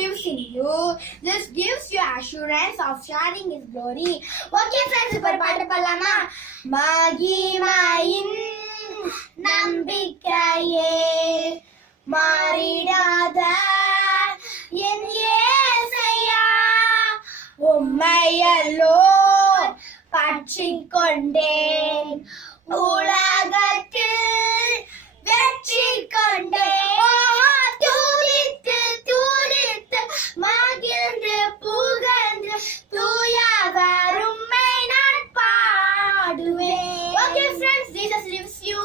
lives in you. This gives you assurance of sharing His glory. Okay friends, இப்போ பாட்டு பாடலாமா? மகிமையின் நம்பிக்கையே மாறிடாத என் இயேசையா, உம்மையல்லோ பற்றிக் கொண்டேன், உலகத்தில் வெற்றி கொண்டேன். துதித்து துதித்து மகிழ்ந்து புகழ்ந்து தூயவர் உம்மை நான் பாடுவேன். Okay friends, Jesus lives you.